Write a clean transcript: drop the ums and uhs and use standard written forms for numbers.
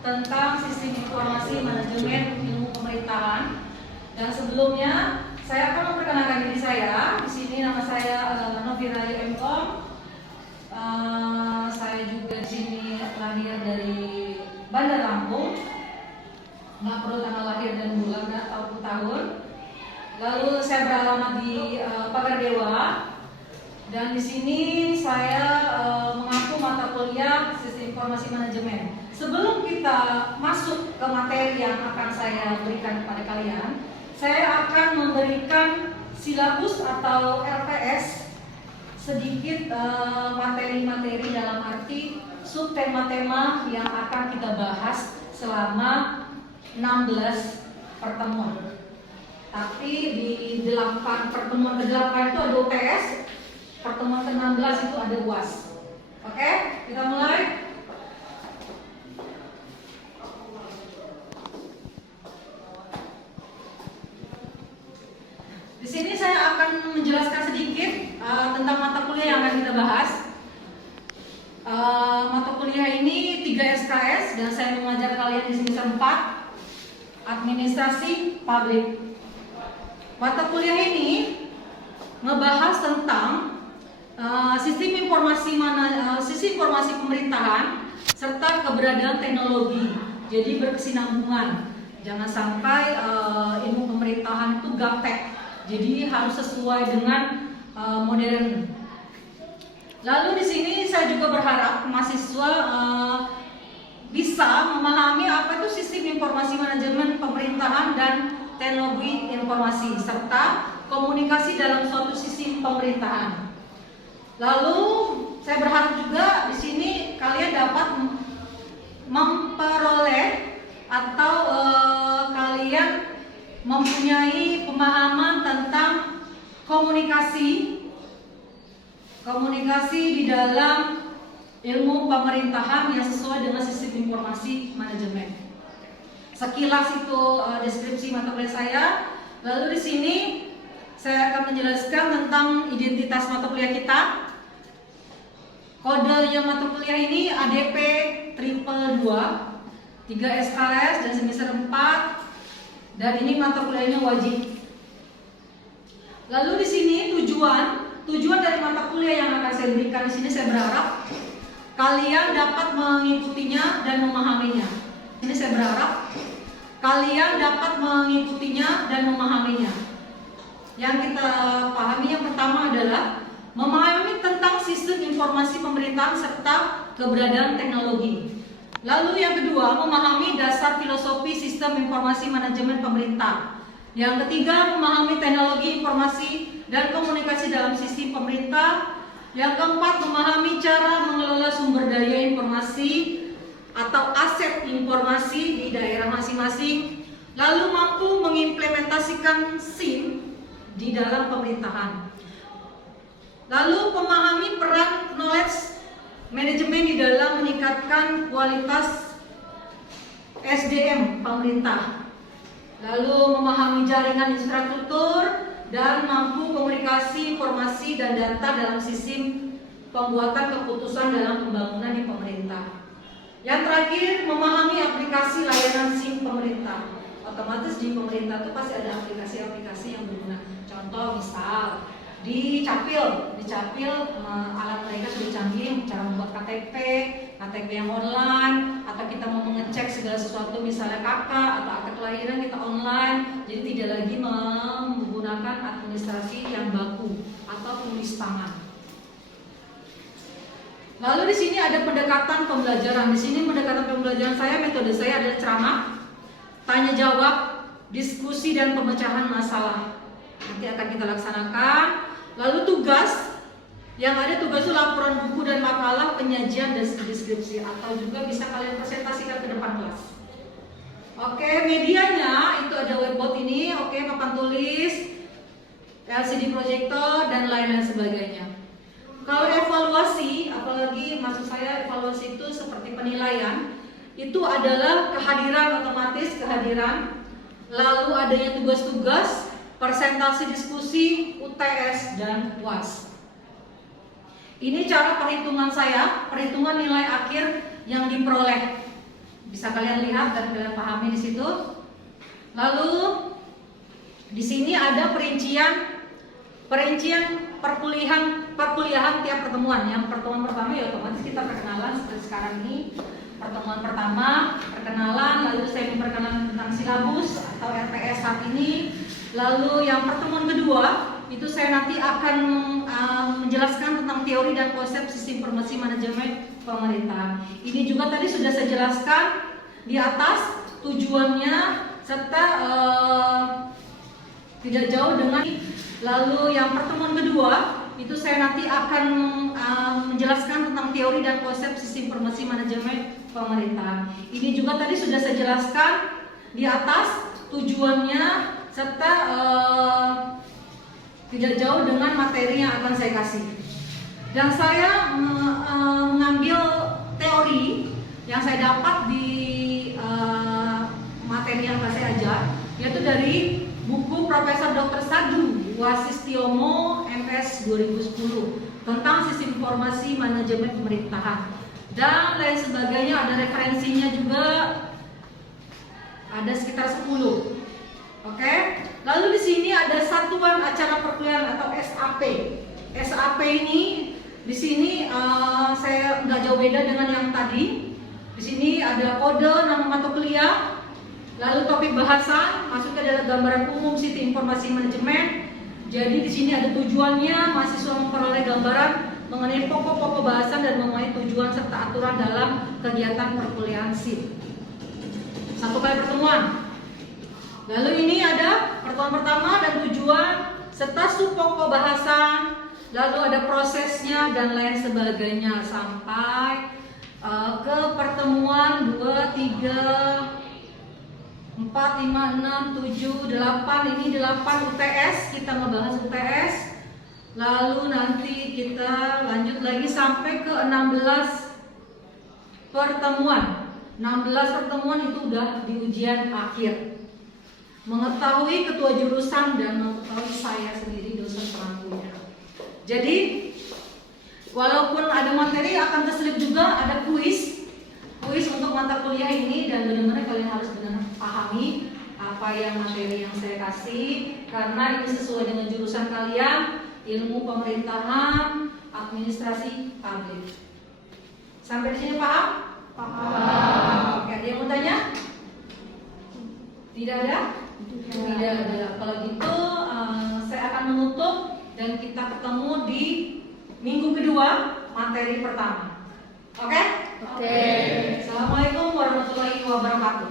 tentang sistem informasi manajemen ilmu pemerintahan. Dan sebelumnya saya akan memperkenalkan diri saya. Di sini nama saya Novira M.Com. Saya juga di sini lahir dari Bandar Lampung. Nggak perlu tanggal lahir dan bulan ataupun tahun. Lalu saya beralamat di Pagar Dewa. Dan di sini saya mengaku mata kuliah sistem informasi manajemen. Sebelum kita masuk ke materi yang akan saya berikan kepada kalian, saya akan memberikan silabus atau RPS, sedikit materi-materi dalam arti subtema-tema yang akan kita bahas selama 16 pertemuan. Tapi di 8 pertemuan ke-8 itu ada UTS, pertemuan ke-16 itu ada UAS. Oke, kita mulai. Di sini saya akan menjelaskan sedikit tentang mata kuliah yang akan kita bahas. Mata kuliah ini 3 SKS dan saya mengajar kalian di semester 4, administrasi publik. Mata kuliah ini ngebahas tentang sistem informasi pemerintahan serta keberadaan teknologi. Jadi berkesinambungan. Jangan sampai ilmu pemerintahan itu gaptek. Jadi harus sesuai dengan modern. Lalu di sini saya juga berharap mahasiswa bisa memahami apa itu sistem informasi manajemen pemerintahan dan teknologi informasi serta komunikasi dalam suatu sistem pemerintahan. Lalu saya berharap juga di sini kalian dapat memperoleh atau kalian mempunyai pemahaman tentang komunikasi di dalam ilmu pemerintahan yang sesuai dengan sistem informasi manajemen. Sekilas itu deskripsi mata kuliah saya. Lalu di sini saya akan menjelaskan tentang identitas mata kuliah kita. Kodenya mata kuliah ini ADP 222, 3 SKS dan semester 4. Dan ini mata kuliahnya wajib. Lalu di sini tujuan dari mata kuliah yang akan saya berikan di sini, saya berharap kalian dapat mengikutinya dan memahaminya. Ini saya berharap kalian dapat mengikutinya dan memahaminya. Yang kita pahami yang pertama adalah memahami tentang sistem informasi pemerintahan serta keberadaan teknologi. Lalu yang kedua, memahami dasar filosofi sistem informasi manajemen pemerintah. Yang ketiga, memahami teknologi informasi dan komunikasi dalam sistem pemerintah. Yang keempat, memahami cara mengelola sumber daya informasi atau aset informasi di daerah masing-masing. Lalu mampu mengimplementasikan SIM di dalam pemerintahan. Lalu memahami peran knowledge manajemen di dalam meningkatkan kualitas SDM pemerintah. Lalu memahami jaringan infrastruktur dan mampu komunikasi informasi dan data dalam sistem pembuatan keputusan dalam pembangunan di pemerintah. Yang terakhir, memahami aplikasi layanan SIM pemerintah. Otomatis di pemerintah itu pasti ada aplikasi-aplikasi yang berguna. Contoh misal di Capil alat mereka sudah canggih, cara membuat KTP yang online, atau kita mau mengecek segala sesuatu misalnya KK atau akte kelahiran kita online, jadi tidak lagi menggunakan administrasi yang baku atau tulis tangan. Lalu di sini ada pendekatan pembelajaran. Di sini pendekatan pembelajaran saya, metode saya adalah ceramah, tanya jawab, diskusi dan pemecahan masalah. Nanti akan kita laksanakan. Lalu tugas, yang ada tugas itu laporan buku dan makalah, penyajian dan deskripsi, atau juga bisa kalian presentasikan ke depan kelas. Oke, medianya itu ada whiteboard ini, papan tulis, LCD projector dan lain-lain sebagainya. Kalau evaluasi, apalagi maksud saya evaluasi itu seperti penilaian, itu adalah kehadiran, otomatis kehadiran, lalu adanya tugas-tugas, presentasi diskusi, UTS dan UAS. Ini cara perhitungan saya, perhitungan nilai akhir yang diperoleh Bisa kalian lihat dan kalian pahami di situ. Lalu di sini ada perincian perkuliahan tiap pertemuan. Yang pertemuan pertama ya otomatis kita perkenalan seperti sekarang ini. Pertemuan pertama perkenalan, lalu saya memperkenalkan tentang silabus atau RTS saat ini. Lalu yang pertemuan kedua itu saya nanti akan menjelaskan tentang teori dan konsep sistem informasi manajemen pemerintah. Ini juga tadi sudah saya jelaskan di atas tujuannya serta tidak jauh dengan. Lalu yang pertemuan kedua itu saya nanti akan menjelaskan tentang teori dan konsep sistem informasi manajemen pemerintah. Ini juga tadi sudah saya jelaskan di atas tujuannya serta tidak jauh dengan materi yang akan saya kasih. Dan saya mengambil teori yang saya dapat di materi yang akan saya ajar, yaitu dari buku Profesor Dr. Sadu Wasistiono MS 2010 tentang sistem informasi manajemen pemerintahan dan lain sebagainya. Ada referensinya juga, ada sekitar 10. Oke. Lalu di sini ada satuan acara perkuliahan atau SAP. SAP ini di sini saya nggak jauh beda dengan yang tadi. Di sini ada kode nama mata kuliah, lalu topik bahasan, masuknya adalah gambaran umum sistem informasi manajemen. Jadi di sini ada tujuannya, mahasiswa memperoleh gambaran mengenai pokok-pokok bahasan dan mengenai tujuan serta aturan dalam kegiatan perkuliahan SIP. Satu kali pertemuan. Lalu ini ada pertemuan pertama dan tujuan serta sub pokok bahasan, lalu ada prosesnya dan lain sebagainya sampai ke pertemuan 2, 3, 4, 5, 6, 7, 8. Ini 8 UTS, kita ngebahas UTS. Lalu nanti kita lanjut lagi sampai ke 16 pertemuan. 16 pertemuan itu udah di ujian akhir. Mengetahui ketua jurusan dan mengetahui saya sendiri dosen pemangkunya. Jadi walaupun ada materi akan terselip juga ada kuis untuk mata kuliah ini, dan benar-benar kalian harus benar pahami apa yang materi yang saya kasih karena ini sesuai dengan jurusan kalian, ilmu pemerintahan, administrasi publik. Sampai di sini paham? Paham. Oke, ada yang mau tanya? Tidak ada? Tidak ada. Kalau gitu saya akan menutup dan kita ketemu di minggu kedua materi pertama. Oke? Oke. Assalamualaikum warahmatullahi wabarakatuh.